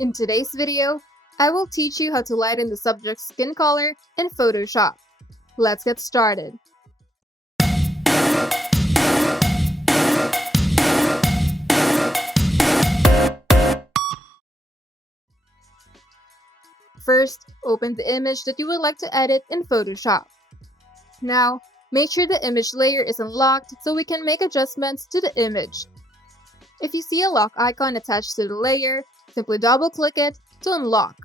In today's video, I will teach you how to lighten the subject's skin color in Photoshop. Let's get started. First, open the image that you would like to edit in Photoshop. Now, make sure the image layer is unlocked so we can make adjustments to the image. If you see a lock icon attached to the layer, simply double-click it to unlock.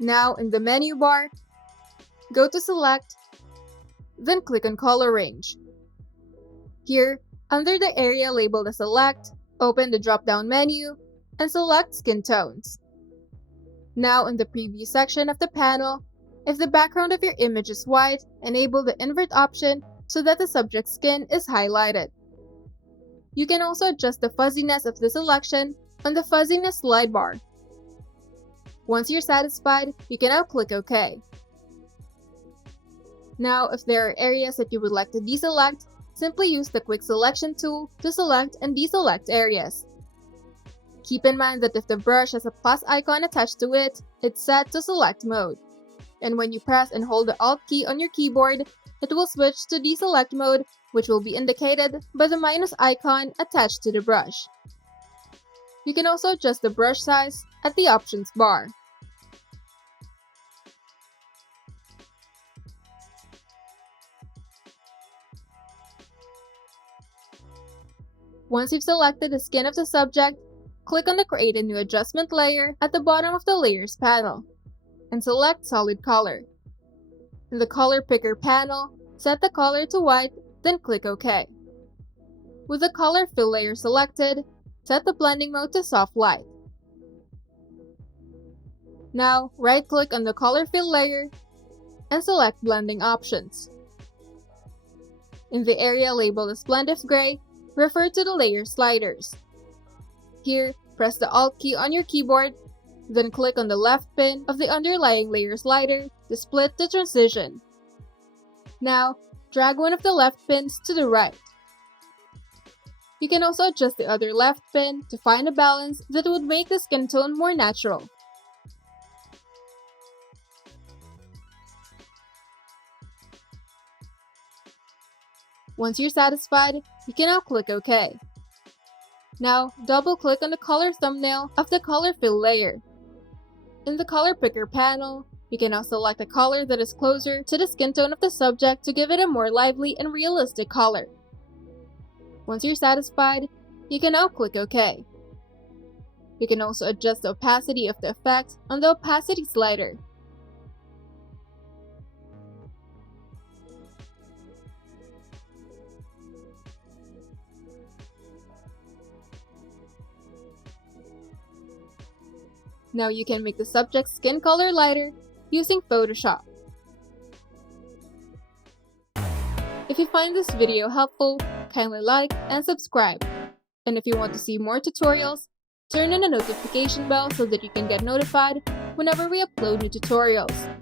Now, in the menu bar, go to Select, then click on Color Range. Here, under the area labeled as Select, open the drop-down menu and select Skin Tones. Now, in the Preview section of the panel, if the background of your image is white, enable the Invert option so that the subject's skin is highlighted. You can also adjust the fuzziness of the selection on the Fuzziness slide bar. Once you're satisfied, you can now click OK. Now, if there are areas that you would like to deselect, simply use the Quick Selection tool to select and deselect areas. Keep in mind that if the brush has a plus icon attached to it, it's set to Select mode. And when you press and hold the Alt key on your keyboard, it will switch to Deselect mode, which will be indicated by the minus icon attached to the brush. You can also adjust the brush size at the Options bar. Once you've selected the skin of the subject, click on the Create a New Adjustment layer at the bottom of the Layers panel, and select Solid Color. In the Color Picker panel, set the color to white, then click OK. With the Color Fill layer selected, set the blending mode to Soft Light. Now, right-click on the Color Fill layer and select Blending Options. In the area labeled as Blend If Gray, refer to the layer sliders. Here, press the Alt key on your keyboard, then click on the left pin of the underlying layer slider to split the transition. Now, drag one of the left pins to the right. You can also adjust the other left pin to find a balance that would make the skin tone more natural. Once you're satisfied, you can now click OK. Now, double-click on the color thumbnail of the Color Fill layer. In the Color Picker panel, you can now select a color that is closer to the skin tone of the subject to give it a more lively and realistic color. Once you're satisfied, you can now click OK. You can also adjust the opacity of the effect on the Opacity slider. Now you can make the subject's skin color lighter using Photoshop. If you find this video helpful, kindly like and subscribe. And if you want to see more tutorials, turn on the notification bell so that you can get notified whenever we upload new tutorials.